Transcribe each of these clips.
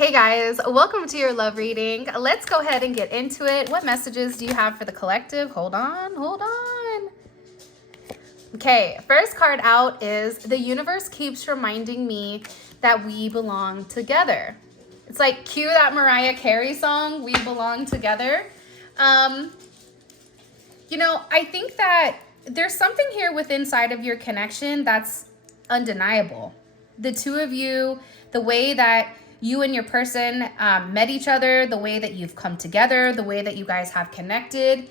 Hey guys, welcome to your love reading. Let's go ahead and get into it. What messages do you have for the collective? Hold on. Okay, first card out is the universe keeps reminding me that we belong together. It's like cue that Mariah Carey song, We Belong Together. I think that there's something here within inside of your connection that's undeniable. The two of you, the way that you and your person met each other, the way that you've come together, the way that you guys have connected.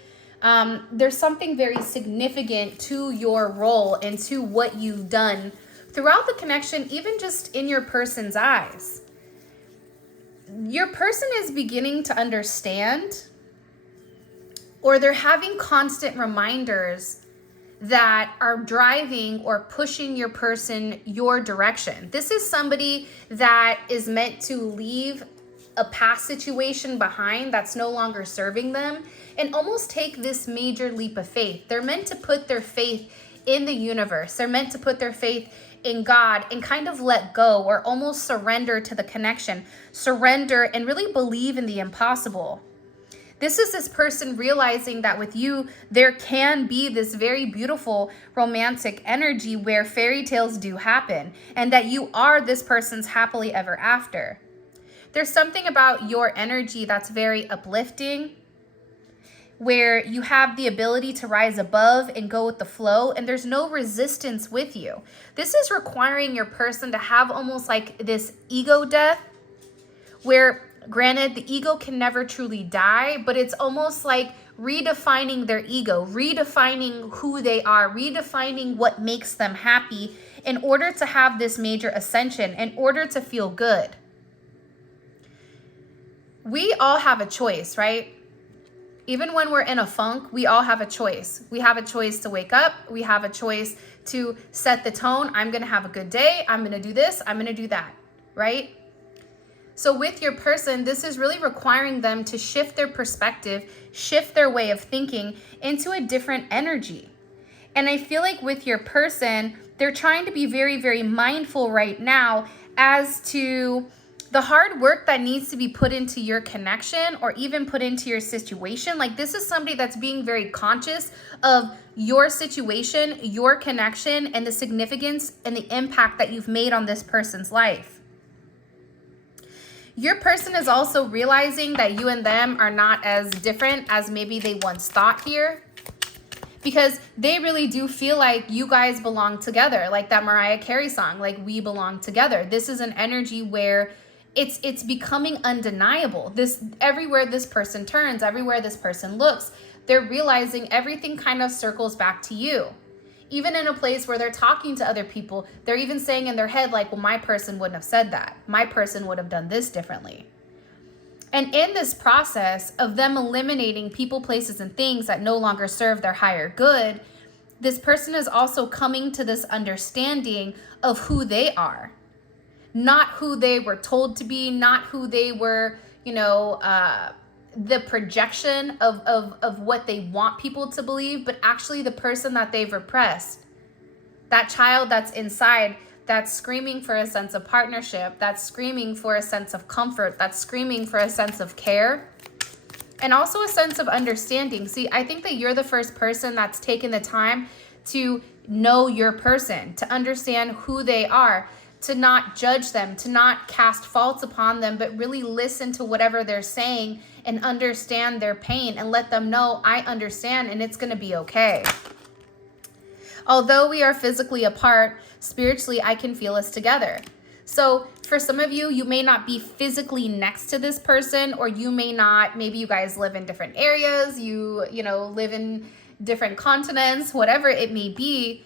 There's something very significant to your role and to what you've done throughout the connection, even just in your person's eyes. Your person is beginning to understand, or they're having constant reminders that are driving or pushing your person your direction. This is somebody that is meant to leave a past situation behind that's no longer serving them and almost take this major leap of faith. They're meant to put their faith in the universe. They're meant to put their faith in God and kind of let go or almost surrender to the connection, surrender and really believe in the impossible. This is this person realizing that with you, there can be this very beautiful romantic energy where fairy tales do happen and that you are this person's happily ever after. There's something about your energy that's very uplifting, where you have the ability to rise above and go with the flow, and there's no resistance with you. This is requiring your person to have almost like this ego death, where granted, the ego can never truly die, but it's almost like redefining their ego, redefining who they are, redefining what makes them happy in order to have this major ascension, in order to feel good. We all have a choice, right? Even when we're in a funk, we all have a choice. We have a choice to wake up. We have a choice to set the tone. I'm going to have a good day. I'm going to do this. I'm going to do that, right? So with your person, this is really requiring them to shift their perspective, shift their way of thinking into a different energy. And I feel like with your person, they're trying to be very, very mindful right now as to the hard work that needs to be put into your connection or even put into your situation. Like, this is somebody that's being very conscious of your situation, your connection, and the significance and the impact that you've made on this person's life. Your person is also realizing that you and them are not as different as maybe they once thought here, because they really do feel like you guys belong together, like that Mariah Carey song, like We Belong Together. This is an energy where it's becoming undeniable. This, everywhere this person turns, everywhere this person looks, they're realizing everything kind of circles back to you. Even in a place where they're talking to other people, they're even saying in their head, like, well, my person wouldn't have said that. My person would have done this differently. And in this process of them eliminating people, places, and things that no longer serve their higher good, this person is also coming to this understanding of who they are. Not who they were told to be, not who they were, the projection of what they want people to believe, but actually the person that they've repressed. That child that's inside, that's screaming for a sense of partnership, that's screaming for a sense of comfort, that's screaming for a sense of care, and also a sense of understanding. See, I think that you're the first person that's taken the time to know your person, to understand who they are, to not judge them, to not cast faults upon them, but really listen to whatever they're saying and understand their pain and let them know, I understand and it's going to be okay. Although we are physically apart, spiritually, I can feel us together. So for some of you, you may not be physically next to this person, or you may not, maybe you guys live in different areas, you live in different continents, whatever it may be.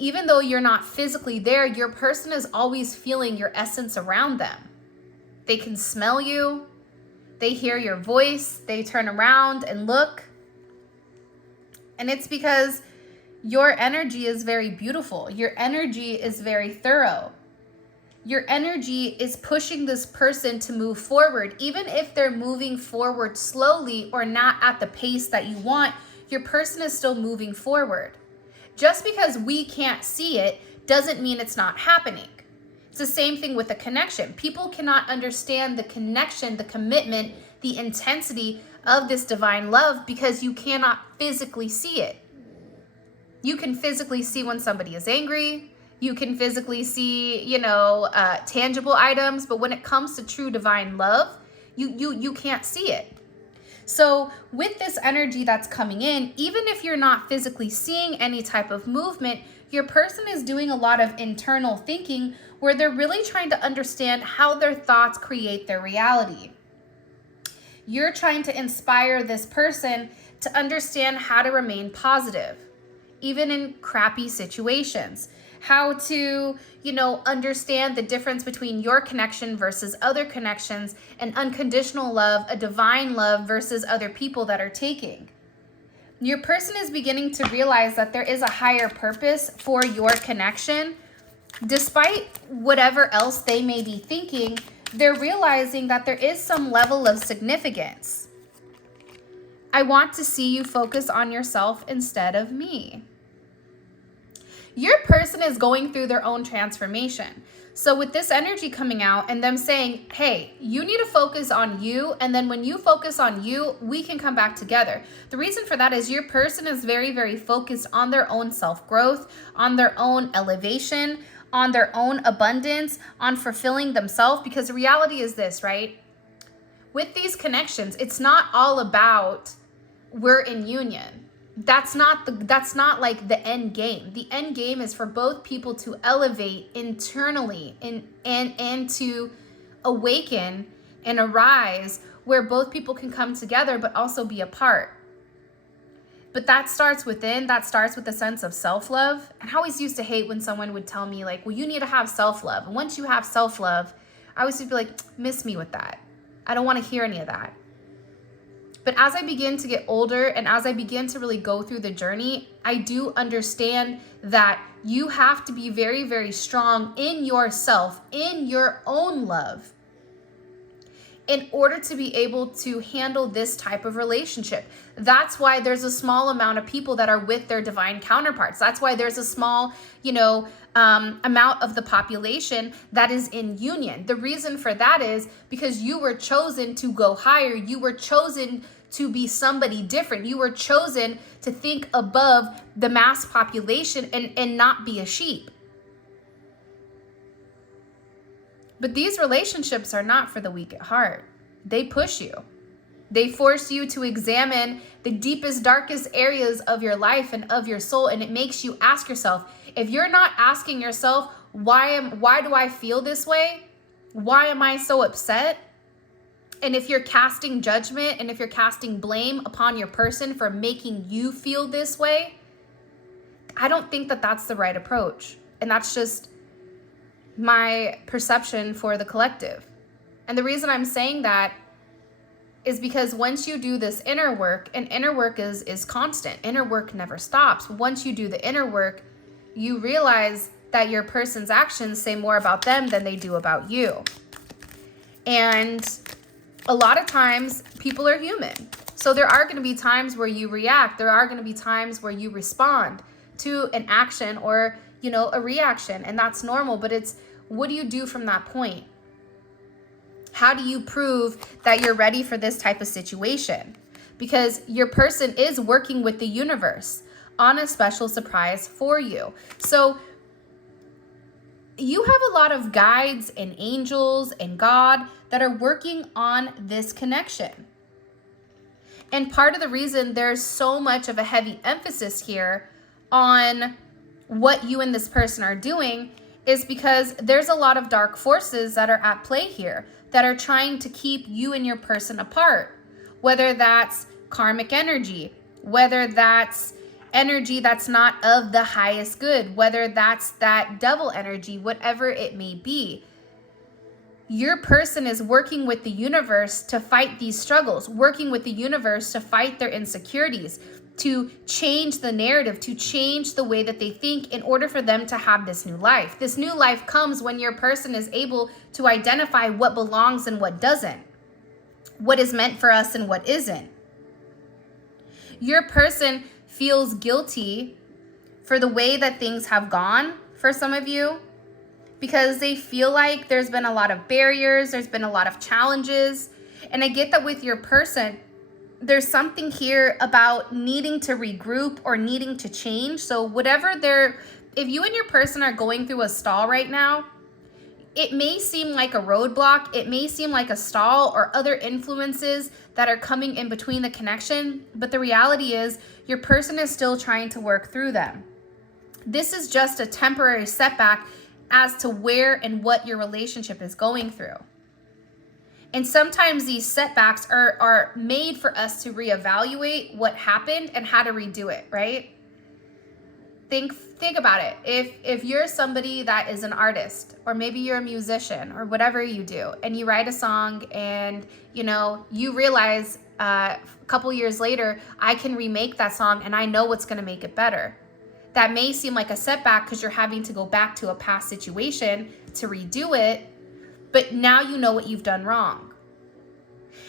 Even though you're not physically there, your person is always feeling your essence around them. They can smell you. They hear your voice. They turn around and look. And it's because your energy is very beautiful. Your energy is very thorough. Your energy is pushing this person to move forward. Even if they're moving forward slowly or not at the pace that you want, your person is still moving forward. Just because we can't see it doesn't mean it's not happening. It's the same thing with a connection. People cannot understand the connection, the commitment, the intensity of this divine love because you cannot physically see it. You can physically see when somebody is angry. You can physically see, tangible items. But when it comes to true divine love, you can't see it. So with this energy that's coming in, even if you're not physically seeing any type of movement, your person is doing a lot of internal thinking where they're really trying to understand how their thoughts create their reality. You're trying to inspire this person to understand how to remain positive, even in crappy situations. How to, understand the difference between your connection versus other connections, and unconditional love, a divine love versus other people that are taking. Your person is beginning to realize that there is a higher purpose for your connection. Despite whatever else they may be thinking, they're realizing that there is some level of significance. I want to see you focus on yourself instead of me. Your person is going through their own transformation. So with this energy coming out and them saying, hey, you need to focus on you. And then when you focus on you, we can come back together. The reason for that is your person is very, very focused on their own self-growth, on their own elevation, on their own abundance, on fulfilling themselves. Because the reality is this, right? With these connections, it's not all about we're in union. That's not like the end game. The end game is for both people to elevate internally and to awaken and arise where both people can come together but also be apart. But that starts within, that starts with a sense of self-love. And I always used to hate when someone would tell me like, well, you need to have self-love. And once you have self-love, I always would be like, miss me with that. I don't want to hear any of that. But as I begin to get older and as I begin to really go through the journey, I do understand that you have to be very, very strong in yourself, in your own love, in order to be able to handle this type of relationship. That's why there's a small amount of people that are with their divine counterparts. That's why there's a small, amount of the population that is in union. The reason for that is because you were chosen to go higher. You were chosen to be somebody different. You were chosen to think above the mass population and not be a sheep. But these relationships are not for the weak at heart. They push you. They force you to examine the deepest, darkest areas of your life and of your soul. And it makes you ask yourself, if you're not asking yourself, why do I feel this way? Why am I so upset? And if you're casting judgment and if you're casting blame upon your person for making you feel this way, I don't think that that's the right approach. And that's just my perception for the collective. And the reason I'm saying that is because once you do this inner work, and inner work is constant, inner work never stops. Once you do the inner work, you realize that your person's actions say more about them than they do about you. And a lot of times people are human. So there are going to be times where you react. There are going to be times where you respond to an action or, a reaction, and that's normal. But it's, what do you do from that point? How do you prove that you're ready for this type of situation? Because your person is working with the universe on a special surprise for you. So you have a lot of guides and angels and God that are working on this connection. And part of the reason there's so much of a heavy emphasis here on what you and this person are doing is because there's a lot of dark forces that are at play here that are trying to keep you and your person apart. Whether that's karmic energy, whether that's energy that's not of the highest good, whether that's that devil energy, whatever it may be. Your person is working with the universe to fight these struggles, working with the universe to fight their insecurities, to change the narrative, to change the way that they think in order for them to have this new life. This new life comes when your person is able to identify what belongs and what doesn't, what is meant for us and what isn't. Your person feels guilty for the way that things have gone for some of you, because they feel like there's been a lot of barriers, there's been a lot of challenges. And I get that with your person, there's something here about needing to regroup or needing to change. So whatever if you and your person are going through a stall right now, it may seem like a roadblock, it may seem like a stall or other influences that are coming in between the connection, but the reality is your person is still trying to work through them. This is just a temporary setback as to where and what your relationship is going through. And sometimes these setbacks are made for us to reevaluate what happened and how to redo it, right? Think about it. If you're somebody that is an artist, or maybe you're a musician or whatever you do, and you write a song and you realize a couple years later, I can remake that song and I know what's going to make it better. That may seem like a setback because you're having to go back to a past situation to redo it, but now you know what you've done wrong.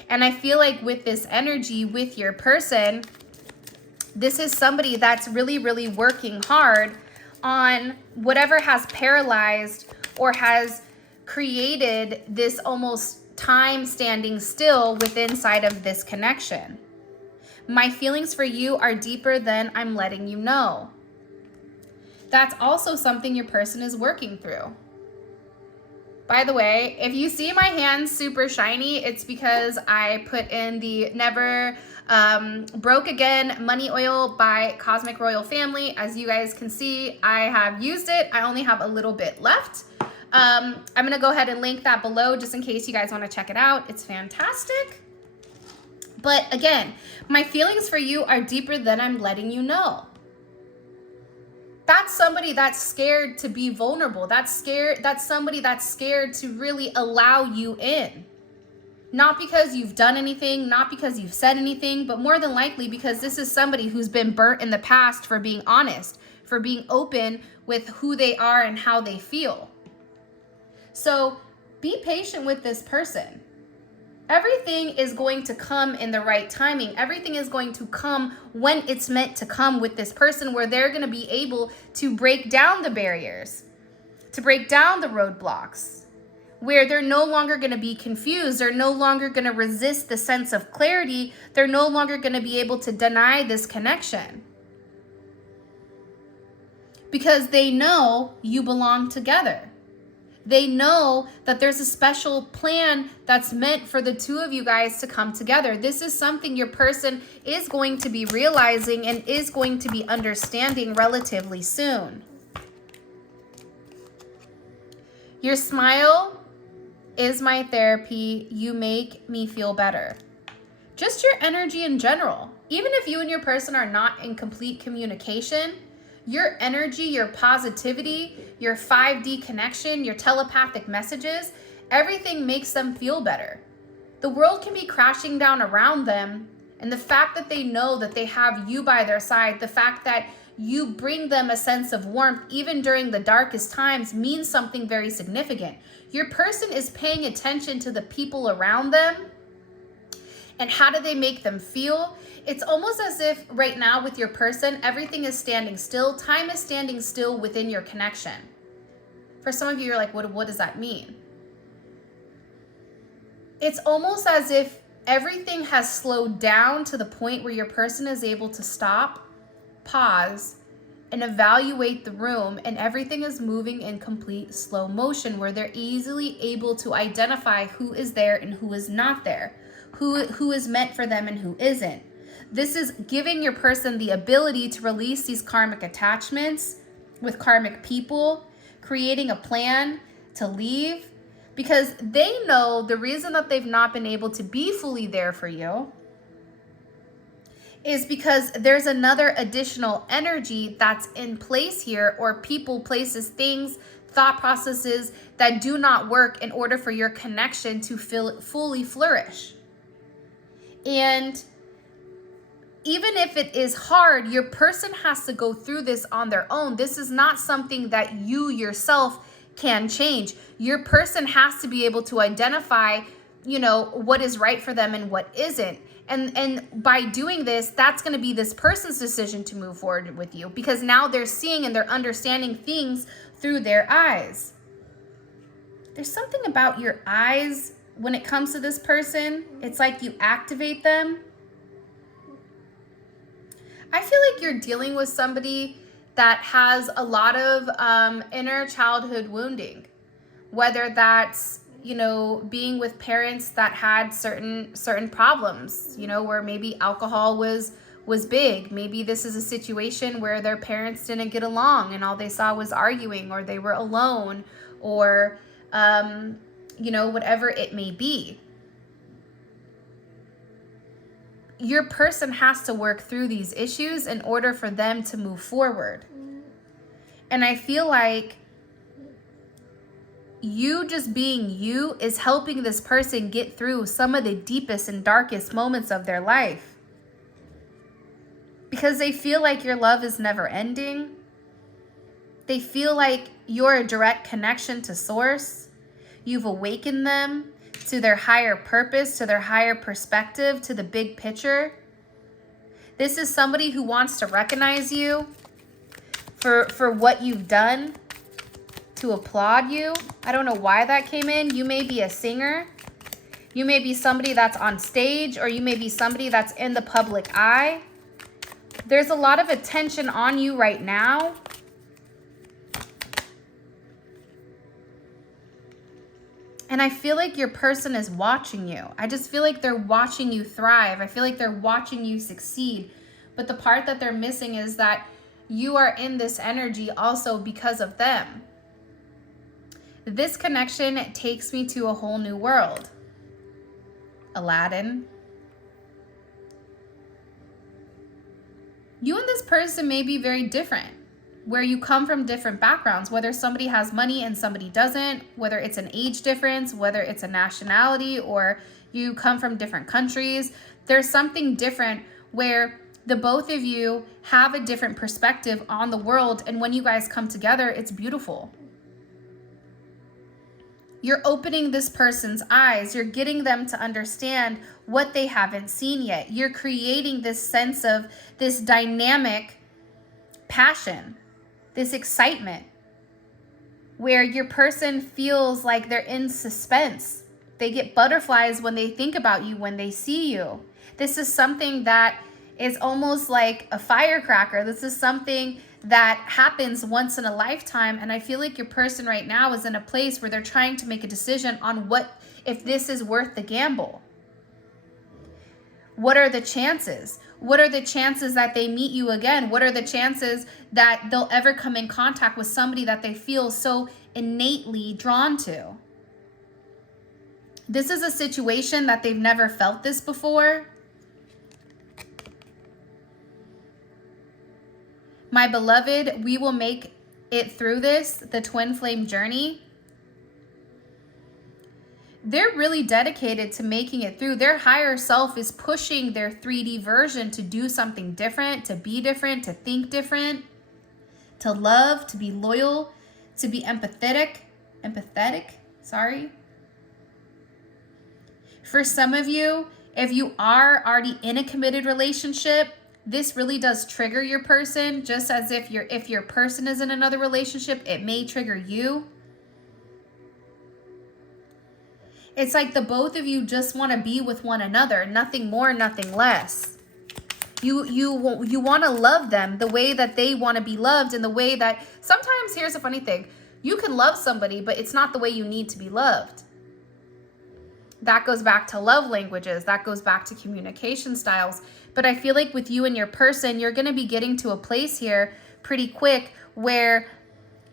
And I feel like with this energy with your person, this is somebody that's really, really working hard on whatever has paralyzed or has created this almost time standing still within inside of this connection. My feelings for you are deeper than I'm letting you know. That's also something your person is working through. By the way, if you see my hands super shiny, it's because I put in the Never Broke Again Money Oil by Cosmic Royal Family. As you guys can see, I have used it. I only have a little bit left. I'm going to go ahead and link that below just in case you guys want to check it out. It's fantastic. But again, my feelings for you are deeper than I'm letting you know. That's somebody that's scared to be vulnerable. That's somebody that's scared to really allow you in. Not because you've done anything, not because you've said anything, but more than likely because this is somebody who's been burnt in the past for being honest, for being open with who they are and how they feel. So be patient with this person. Everything is going to come in the right timing. Everything is going to come when it's meant to come with this person, where they're going to be able to break down the barriers, to break down the roadblocks, where they're no longer going to be confused. They're no longer going to resist the sense of clarity. They're no longer going to be able to deny this connection, because they know you belong together. They know that there's a special plan that's meant for the two of you guys to come together. This is something your person is going to be realizing and is going to be understanding relatively soon. Your smile is my therapy. You make me feel better. Just your energy in general. Even if you and your person are not in complete communication, your energy, your positivity, your 5D connection, your telepathic messages, everything makes them feel better. The world can be crashing down around them, and the fact that they know that they have you by their side, the fact that you bring them a sense of warmth even during the darkest times, means something very significant. Your person is paying attention to the people around them and how do they make them feel. It's almost as if right now with your person, everything is standing still. Time is standing still within your connection. For some of you, you're like, what does that mean? It's almost as if everything has slowed down to the point where your person is able to stop, pause, and evaluate the room, and everything is moving in complete slow motion, where they're easily able to identify who is there and who is not there, who is meant for them and who isn't. This is giving your person the ability to release these karmic attachments with karmic people, creating a plan to leave, because they know the reason that they've not been able to be fully there for you is because there's another additional energy that's in place here, or people, places, things, thought processes that do not work in order for your connection to fully flourish. And even if it is hard, your person has to go through this on their own. This is not something that you yourself can change. Your person has to be able to identify, what is right for them and what isn't. And by doing this, that's going to be this person's decision to move forward with you, because now they're seeing and they're understanding things through their eyes. there's something about your eyes when it comes to this person. It's like you activate them. I feel like you're dealing with somebody that has a lot of inner childhood wounding, whether that's, you know, being with parents that had certain problems, you know, where maybe alcohol was big. Maybe this is a situation where their parents didn't get along and all they saw was arguing, or they were alone, or you know, whatever it may be. Your person has to work through these issues in order for them to move forward. And I feel like you just being you is helping this person get through some of the deepest and darkest moments of their life. Because they feel like your love is never ending. They feel like you're a direct connection to source. You've awakened them to their higher purpose, to their higher perspective, to the big picture. This is somebody who wants to recognize you for what you've done, to applaud you. I don't know why that came in. You may be a singer. You may be somebody that's on stage, or you may be somebody that's in the public eye. There's a lot of attention on you right now. And I feel like your person is watching you. I just feel like they're watching you thrive. I feel like they're watching you succeed. But the part that they're missing is that you are in this energy also because of them. This connection takes me to a whole new world. Aladdin. You and this person may be very different, where you come from different backgrounds, whether somebody has money and somebody doesn't, whether it's an age difference, whether it's a nationality, or you come from different countries. There's something different where the both of you have a different perspective on the world, and when you guys come together, it's beautiful. You're opening this person's eyes. You're getting them to understand what they haven't seen yet. You're creating this sense of this dynamic passion, this excitement, where your person feels like they're in suspense. They get butterflies when they think about you, when they see you. This is something that is almost like a firecracker. This is something that happens once in a lifetime. And I feel like your person right now is in a place where they're trying to make a decision on if this is worth the gamble. What are the chances? What are the chances that they meet you again? What are the chances that they'll ever come in contact with somebody that they feel so innately drawn to? This is a situation that they've never felt this before. My beloved, we will make it through this, the twin flame journey. They're really dedicated to making it through. Their higher self is pushing their 3D version to do something different, to be different, to think different, to love, to be loyal, to be empathetic. For some of you, if you are already in a committed relationship, this really does trigger your person, just as if your person is in another relationship, it may trigger you. It's like the both of you just want to be with one another, nothing more, nothing less. You want to love them the way that they want to be loved, and the way that sometimes, here's a funny thing, you can love somebody, but it's not the way you need to be loved. That goes back to love languages. That goes back to communication styles. But I feel like with you and your person, you're going to be getting to a place here pretty quick where,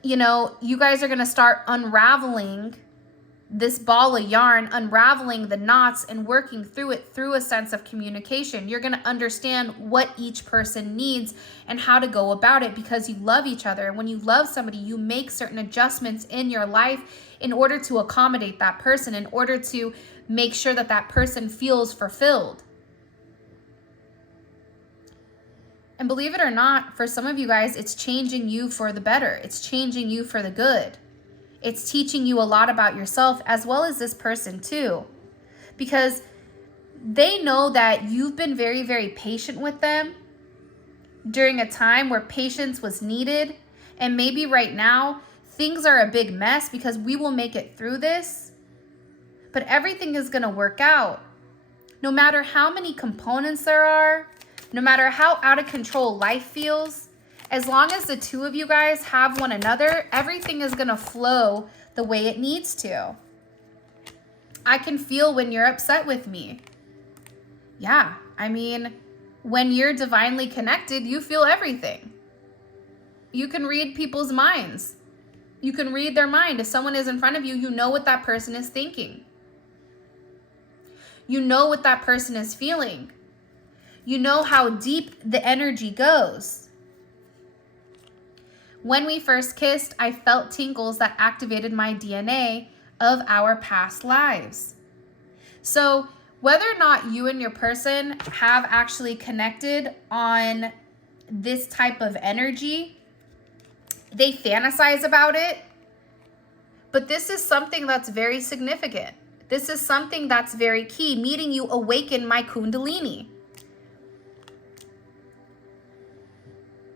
you know, you guys are going to start unraveling this ball of yarn, unraveling the knots and working through it through a sense of communication. You're going to understand what each person needs and how to go about it, because you love each other. And when you love somebody, you make certain adjustments in your life in order to accommodate that person, in order to make sure that that person feels fulfilled. And believe it or not, for some of you guys, it's changing you for the better. It's changing you for the good. It's teaching you a lot about yourself, as well as this person too, because they know that you've been very, very patient with them during a time where patience was needed. And maybe right now, things are a big mess because we will make it through this, but everything is going to work out. No matter how many components there are, no matter how out of control life feels, as long as the two of you guys have one another, everything is going to flow the way it needs to. I can feel when you're upset with me. Yeah, I mean, when you're divinely connected, you feel everything. You can read people's minds. You can read their mind. If someone is in front of you, you know what that person is thinking. You know what that person is feeling. You know how deep the energy goes. When we first kissed, I felt tingles that activated my DNA of our past lives. So whether or not you and your person have actually connected on this type of energy, they fantasize about it, but this is something that's very significant. This is something that's very key, meaning you awaken my Kundalini.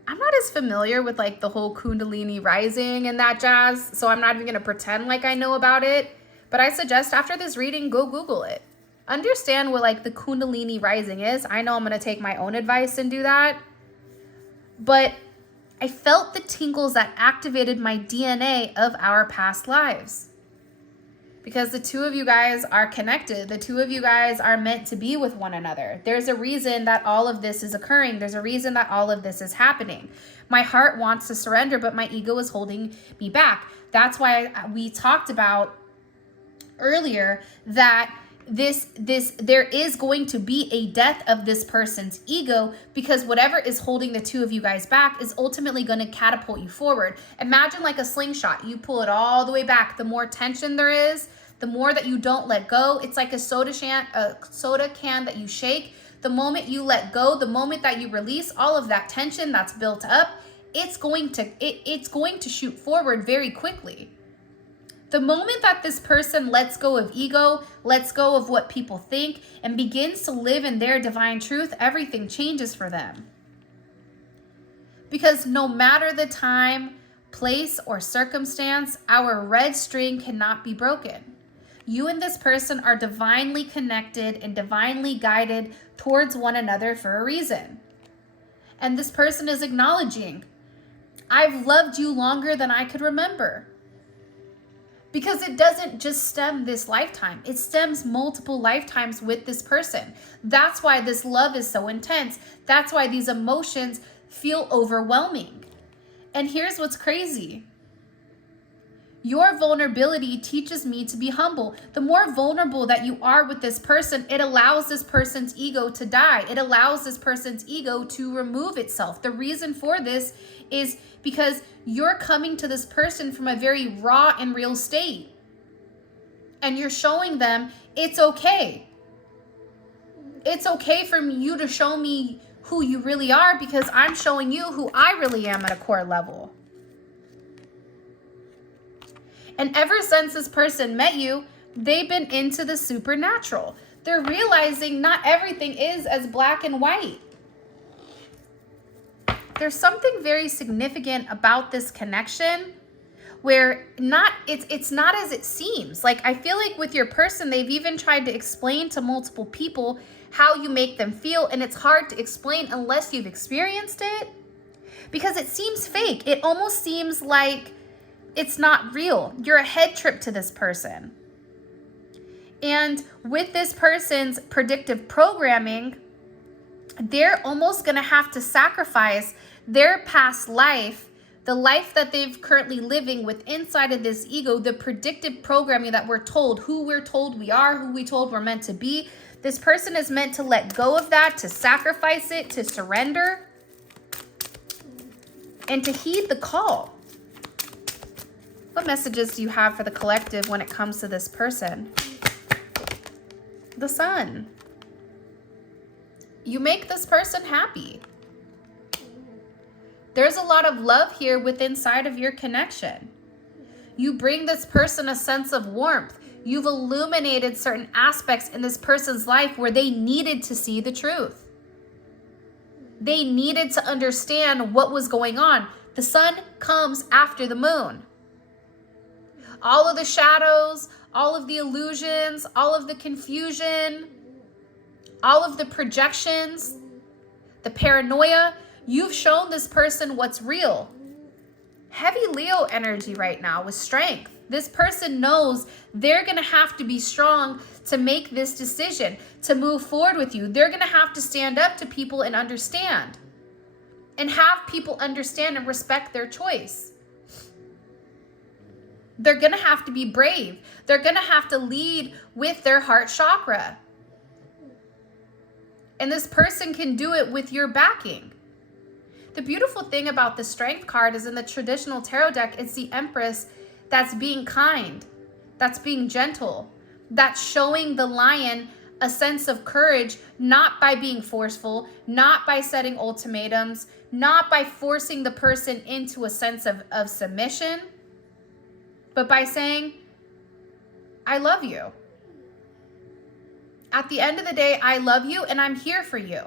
I'm not as familiar with like the whole Kundalini Rising and that jazz, so I'm not even going to pretend like I know about it, but I suggest after this reading, go Google it. Understand what like the Kundalini Rising is. I know I'm going to take my own advice and do that, but I felt the tingles that activated my DNA of our past lives. Because the two of you guys are connected. The two of you guys are meant to be with one another. There's a reason that all of this is occurring. There's a reason that all of this is happening. My heart wants to surrender, but my ego is holding me back. That's why we talked about earlier that there is going to be a death of this person's ego, because whatever is holding the two of you guys back is ultimately going to catapult you forward. Imagine like a slingshot. You pull it all the way back. The more tension there is, the more that you don't let go. It's like a soda can that you shake. The moment you let go, the moment that you release all of that tension that's built up, it's going to shoot forward very quickly. The moment that this person lets go of ego, lets go of what people think, and begins to live in their divine truth, everything changes for them. Because no matter the time, place, or circumstance, our red string cannot be broken. You and this person are divinely connected and divinely guided towards one another for a reason. And this person is acknowledging, I've loved you longer than I could remember. Because it doesn't just stem this lifetime. It stems multiple lifetimes with this person. That's why this love is so intense. That's why these emotions feel overwhelming. And here's what's crazy. Your vulnerability teaches me to be humble. The more vulnerable that you are with this person, it allows this person's ego to die. It allows this person's ego to remove itself. The reason for this is because you're coming to this person from a very raw and real state. And you're showing them it's okay. It's okay for you to show me who you really are, because I'm showing you who I really am at a core level. And ever since this person met you, they've been into the supernatural. They're realizing not everything is as black and white. There's something very significant about this connection where it's not as it seems. Like, I feel like with your person, they've even tried to explain to multiple people how you make them feel, and it's hard to explain unless you've experienced it, because it seems fake. It almost seems like it's not real. You're a head trip to this person. And with this person's predictive programming, they're almost going to have to sacrifice their past life, the life that they've currently living with inside of this ego, the predictive programming that we're told, who we're told we are, who we told we're meant to be. This person is meant to let go of that, to sacrifice it, to surrender, and to heed the call. What messages do you have for the collective when it comes to this person? The Sun. You make this person happy. There's a lot of love here within inside of your connection. You bring this person a sense of warmth. You've illuminated certain aspects in this person's life where they needed to see the truth. They needed to understand what was going on. The sun comes after the moon. all of the shadows, all of the illusions, all of the confusion, all of the projections, the paranoia. You've shown this person what's real. Heavy Leo energy right now with strength. This person knows they're going to have to be strong to make this decision, to move forward with you. They're going to have to stand up to people and understand, and have people understand and respect their choice. They're going to have to be brave. They're going to have to lead with their heart chakra. And this person can do it with your backing. The beautiful thing about the Strength card is in the traditional tarot deck, it's the Empress that's being kind, that's being gentle, that's showing the Lion a sense of courage, not by being forceful, not by setting ultimatums, not by forcing the person into a sense of submission, but by saying, I love you. At the end of the day, I love you and I'm here for you.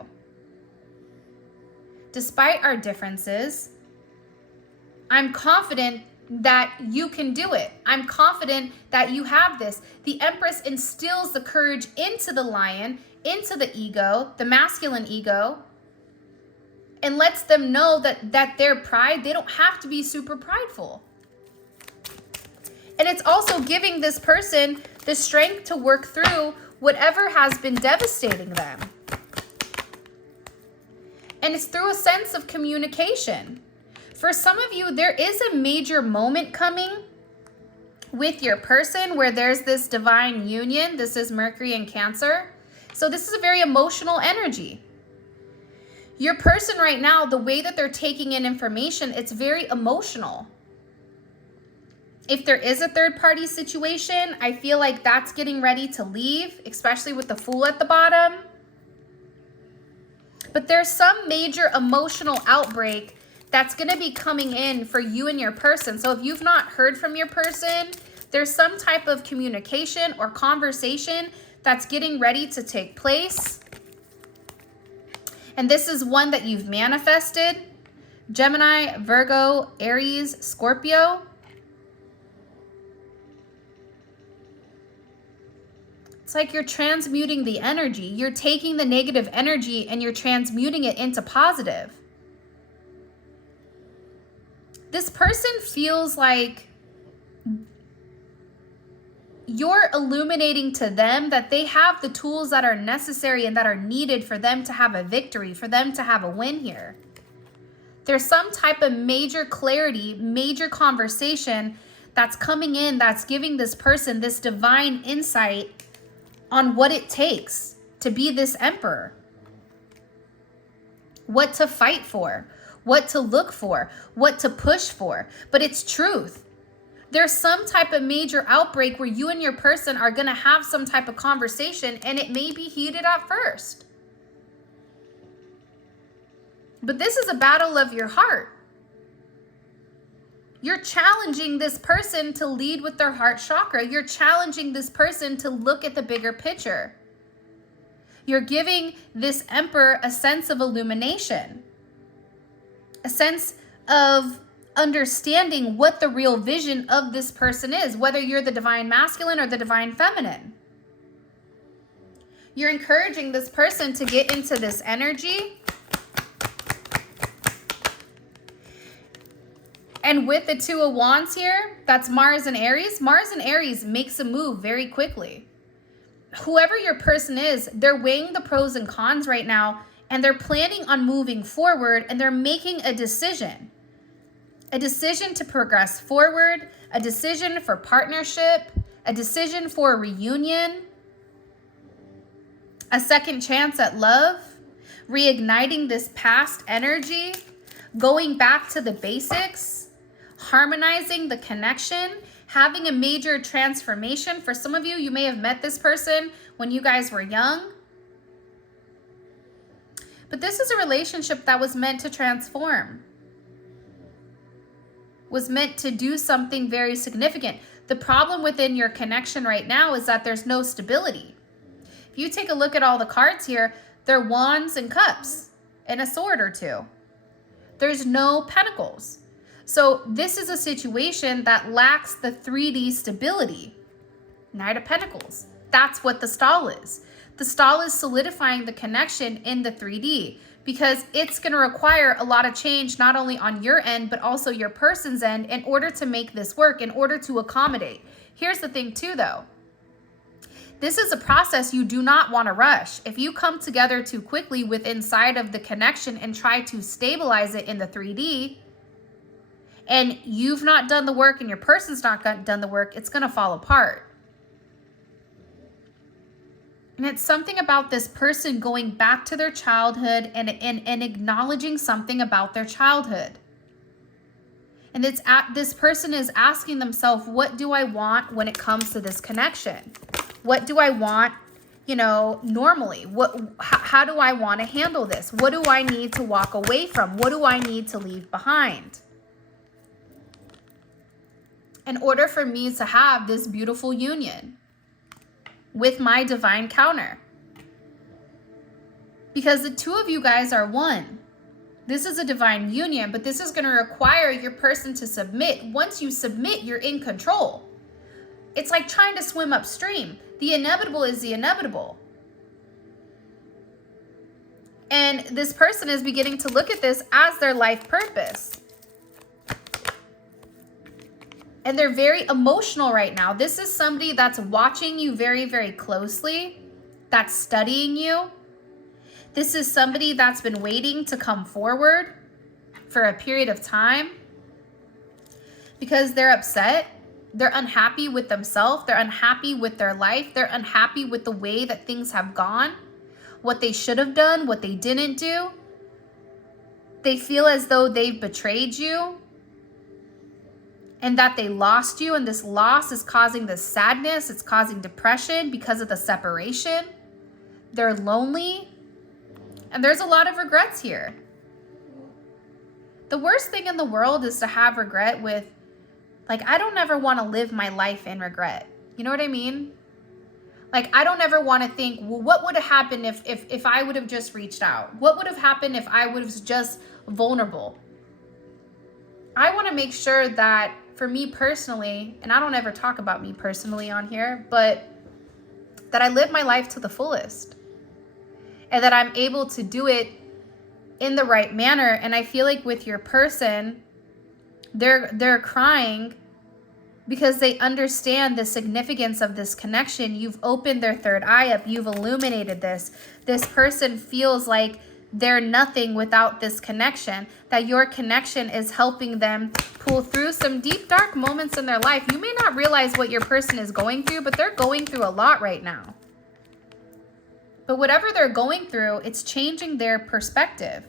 Despite our differences, I'm confident that you can do it. I'm confident that you have this. The Empress instills the courage into the Lion, into the ego, the masculine ego, and lets them know that their pride, they don't have to be super prideful. And it's also giving this person the strength to work through whatever has been devastating them. And it's through a sense of communication. For some of you, there is a major moment coming with your person where there's this divine union. This is Mercury and Cancer. So this is a very emotional energy. Your person right now, the way that they're taking in information, it's very emotional. If there is a third-party situation, I feel like that's getting ready to leave, especially with the Fool at the bottom. But there's some major emotional outbreak that's going to be coming in for you and your person. So if you've not heard from your person, there's some type of communication or conversation that's getting ready to take place. And this is one that you've manifested. Gemini, Virgo, Aries, Scorpio. It's like you're transmuting the energy. You're taking the negative energy and you're transmuting it into positive. This person feels like you're illuminating to them that they have the tools that are necessary and that are needed for them to have a victory, for them to have a win here. There's some type of major clarity, major conversation that's coming in, that's giving this person this divine insight on what it takes to be this emperor. What to fight for, what to look for, what to push for. But it's truth. There's some type of major outbreak where you and your person are going to have some type of conversation, and it may be heated at first. But this is a battle of your heart. You're challenging this person to lead with their heart chakra. You're challenging this person to look at the bigger picture. You're giving this emperor a sense of illumination, a sense of understanding what the real vision of this person is, whether you're the divine masculine or the divine feminine. You're encouraging this person to get into this energy. And with the Two of Wands here, that's Mars and Aries. Mars and Aries makes a move very quickly. Whoever your person is, they're weighing the pros and cons right now, and they're planning on moving forward, and they're making a decision. A decision to progress forward, a decision for partnership, a decision for a reunion, a second chance at love, reigniting this past energy, going back to the basics, harmonizing the connection, having a major transformation. For some of you, you may have met this person when you guys were young. But this is a relationship that was meant to transform, was meant to do something very significant. The problem within your connection right now is that there's no stability. If you take a look at all the cards here, they're wands and cups and a sword or two. There's no pentacles. So this is a situation that lacks the 3D stability. Knight of Pentacles. That's what the stall is. The stall is solidifying the connection in the 3D because it's going to require a lot of change, not only on your end, but also your person's end in order to make this work, in order to accommodate. Here's the thing too, though. This is a process you do not want to rush. If you come together too quickly with inside of the connection and try to stabilize it in the 3D, and you've not done the work and your person's not done the work, it's going to fall apart. And it's something about this person going back to their childhood and acknowledging something about their childhood. And this person is asking themselves, what do I want when it comes to this connection? What do I want, normally? How do I want to handle this? What do I need to walk away from? What do I need to leave behind in order for me to have this beautiful union with my divine counter? Because the two of you guys are one. This is a divine union, but this is going to require your person to submit. Once you submit, you're in control. It's like trying to swim upstream. The inevitable is the inevitable. And this person is beginning to look at this as their life purpose. And they're very emotional right now. This is somebody that's watching you very, very closely, that's studying you. This is somebody that's been waiting to come forward for a period of time because they're upset. They're unhappy with themselves. They're unhappy with their life. They're unhappy with the way that things have gone, what they should have done, what they didn't do. They feel as though they've betrayed you and that they lost you, and this loss is causing this sadness. It's causing depression because of the separation. They're lonely, and there's a lot of regrets here. The worst thing in the world is to have regret with, I don't ever want to live my life in regret. You know what I mean? I don't ever want to think, well, what would have happened if I would have just reached out? What would have happened if I would have just vulnerable? I want to make sure that for me personally, and I don't ever talk about me personally on here, but that I live my life to the fullest and that I'm able to do it in the right manner. And I feel like with your person, they're crying because they understand the significance of this connection. You've opened their third eye up. You've illuminated this. This person feels like they're nothing without this connection, that your connection is helping them pull through some deep, dark moments in their life. You may not realize what your person is going through, but they're going through a lot right now. But whatever they're going through, it's changing their perspective.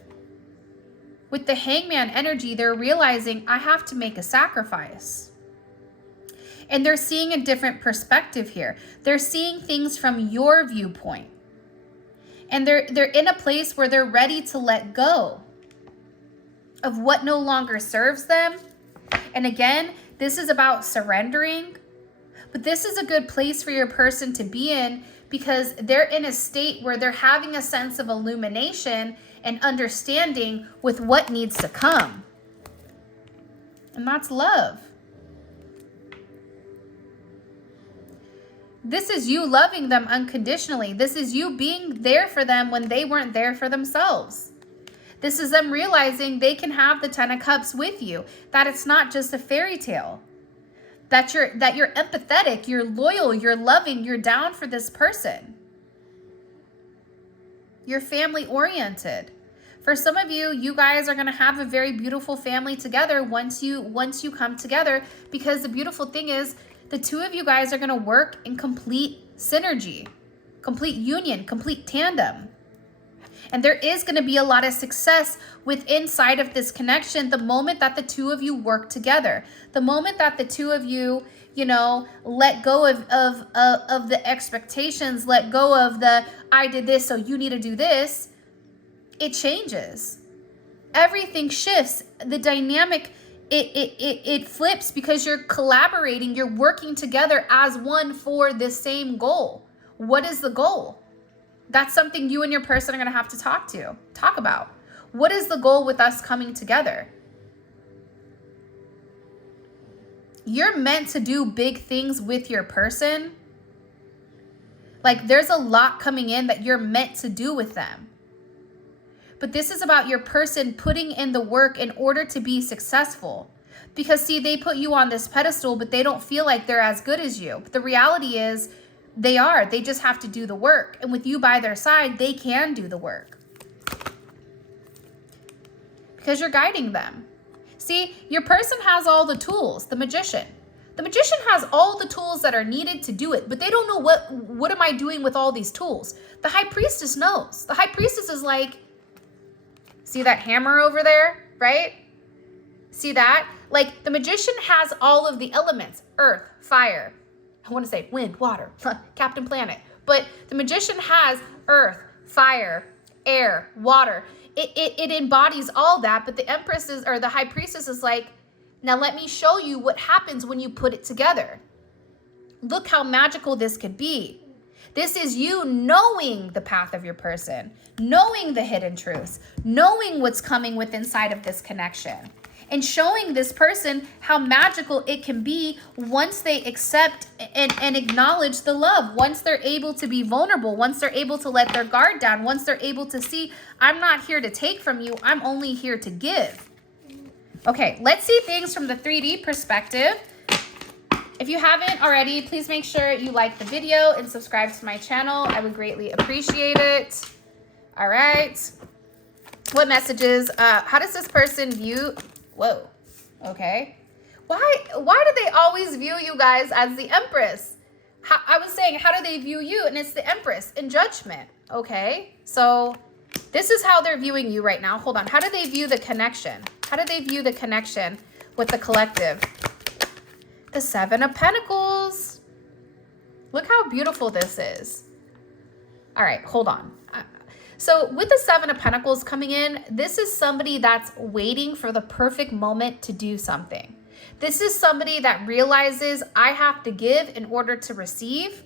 With the Hangman energy, they're realizing, I have to make a sacrifice. And they're seeing a different perspective here. They're seeing things from your viewpoint. And they're in a place where they're ready to let go of what no longer serves them. And again, this is about surrendering. But this is a good place for your person to be in because they're in a state where they're having a sense of illumination and understanding with what needs to come. And that's love. This is you loving them unconditionally. This is you being there for them when they weren't there for themselves. This is them realizing they can have the 10 of Cups with you, that it's not just a fairy tale, that you're empathetic, you're loyal, you're loving, you're down for this person. You're family oriented. For some of you, you guys are going to have a very beautiful family together once you come together, because the beautiful thing is the two of you guys are going to work in complete synergy, complete union, complete tandem. And there is going to be a lot of success with inside of this connection the moment that the two of you work together. The moment that the two of you, let go of the expectations, let go of the, I did this, so you need to do this. It changes. Everything shifts. The dynamic, it flips because you're collaborating, you're working together as one for the same goal. What is the goal? That's something you and your person are going to have to talk about. What is the goal with us coming together? you're meant to do big things with your person. Like, there's a lot coming in that you're meant to do with them. But this is about your person putting in the work in order to be successful. Because see, they put you on this pedestal, but they don't feel like they're as good as you. But the reality is they are. They just have to do the work. And with you by their side, they can do the work. Because you're guiding them. See, your person has all the tools, the magician. The magician has all the tools that are needed to do it, but they don't know what am I doing with all these tools. The high priestess knows. The high priestess is like, see that hammer over there, right? See that? Like, the magician has all of the elements, earth, fire. I want to say wind, water, Captain Planet. But the magician has earth, fire, air, water. It embodies all that, but the empress is, or the high priestess is like, now let me show you what happens when you put it together. Look how magical this could be. This is you knowing the path of your person, knowing the hidden truths, knowing what's coming with inside of this connection, and showing this person how magical it can be once they accept and acknowledge the love, once they're able to be vulnerable, once they're able to let their guard down, once they're able to see, I'm not here to take from you, I'm only here to give. Okay, let's see things from the 3D perspective. If you haven't already, please make sure you like the video and subscribe to my channel. I would greatly appreciate it. All right. What messages? How does this person view? Whoa. Okay. Why do they always view you guys as the Empress? I was saying, how do they view you? And it's the Empress in judgment. Okay. So this is how they're viewing you right now. Hold on. How do they view the connection? How do they view the connection with the collective? The Seven of Pentacles. Look how beautiful this is. All right, hold on. So with the Seven of Pentacles coming in, this is somebody that's waiting for the perfect moment to do something. This is somebody that realizes I have to give in order to receive.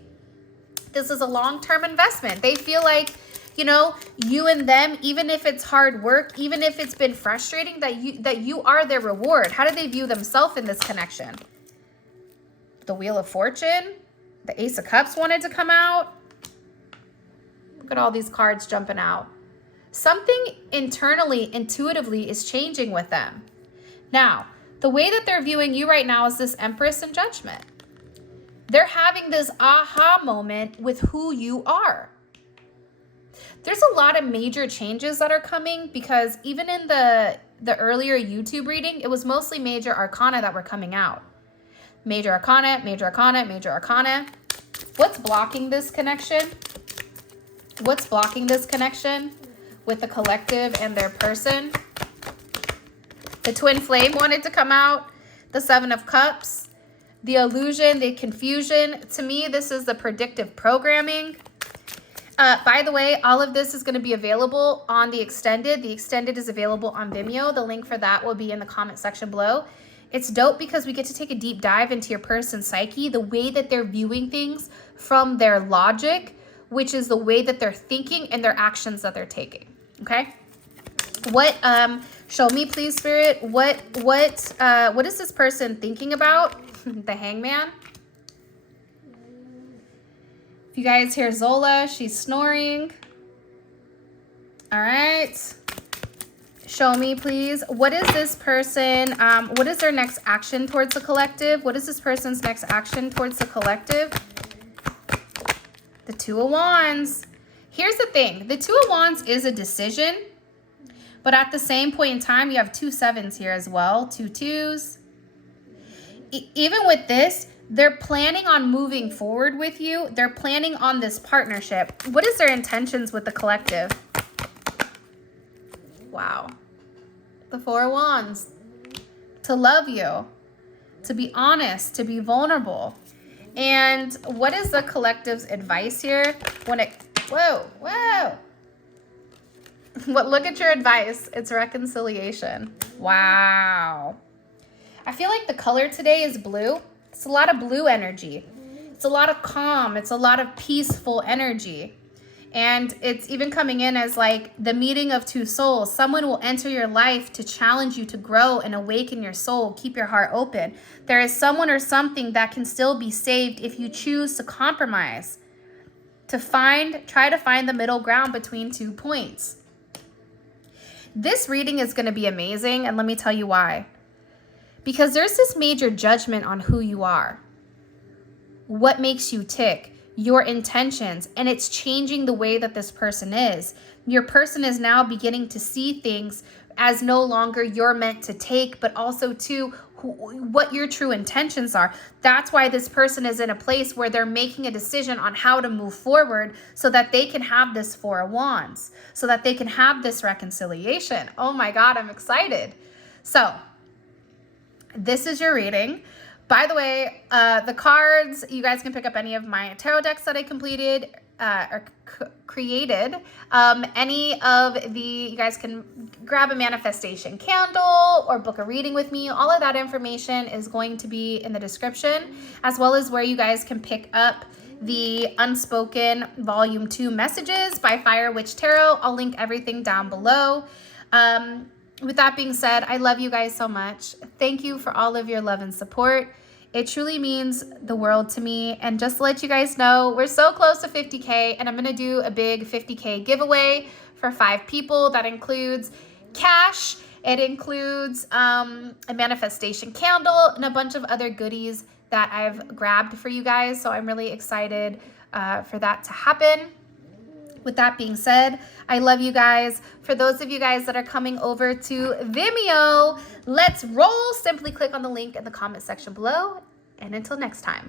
This is a long-term investment. They feel like, you know, you and them, even if it's hard work, even if it's been frustrating, that you are their reward. How do they view themselves in this connection? The Wheel of Fortune, the Ace of Cups wanted to come out. Look at all these cards jumping out. Something internally, intuitively is changing with them. Now, the way that they're viewing you right now is this Empress in judgment. They're having this aha moment with who you are. There's a lot of major changes that are coming because even in the earlier YouTube reading, it was mostly major arcana that were coming out. Major arcana, major arcana, major arcana. What's blocking this connection? What's blocking this connection with the collective and their person? The Twin Flame wanted to come out. The Seven of Cups. The illusion, the confusion. To me, this is the predictive programming. By the way, all of this is going to be available on the extended. The extended is available on Vimeo. The link for that will be in the comment section below. It's dope because we get to take a deep dive into your person's psyche, the way that they're viewing things from their logic, which is the way that they're thinking and their actions that they're taking. Okay. What, show me please, Spirit, what is this person thinking about? The Hangman. If you guys hear Zola, she's snoring. All right. Show me, please. What is this person? What is their next action towards the collective? What is this person's next action towards the collective? The Two of Wands. Here's the thing. The Two of Wands is a decision. But at the same point in time, you have two sevens here as well. Two twos. Even with this, they're planning on moving forward with you. They're planning on this partnership. What is their intentions with the collective? Wow. The Four of Wands. To love you. To be honest. To be vulnerable. And what is the collective's advice here? When it... Whoa. Whoa. What? Look at your advice. It's reconciliation. Wow. I feel like the color today is blue. It's a lot of blue energy. It's a lot of calm. It's a lot of peaceful energy. And it's even coming in as like the meeting of two souls. Someone will enter your life to challenge you to grow and awaken your soul. Keep your heart open. There is someone or something that can still be saved if you choose to compromise, to try to find the middle ground between 2 points. This reading is going to be amazing, and let me tell you why. Because there's this major judgment on who you are, what makes you tick, your intentions, and it's changing the way that this person is. Your person is now beginning to see things as no longer you're meant to take, but also to what your true intentions are. That's why this person is in a place where they're making a decision on how to move forward so that they can have this Four of Wands, so that they can have this reconciliation. Oh my God, I'm excited. So this is your reading. By the way, the cards, you guys can pick up any of my tarot decks that I completed or created. Any of you guys can grab a manifestation candle or book a reading with me. All of that information is going to be in the description, as well as where you guys can pick up the Unspoken Volume 2 Messages by Fire Witch Tarot. I'll link everything down below. With that being said, I love you guys so much. Thank you for all of your love and support. It truly means the world to me. And just to let you guys know, we're so close to 50K, and I'm going to do a big 50K giveaway for 5 people. That includes cash. It includes a manifestation candle and a bunch of other goodies that I've grabbed for you guys. So I'm really excited for that to happen. With that being said, I love you guys. For those of you guys that are coming over to Vimeo, let's roll. Simply click on the link in the comment section below. And until next time.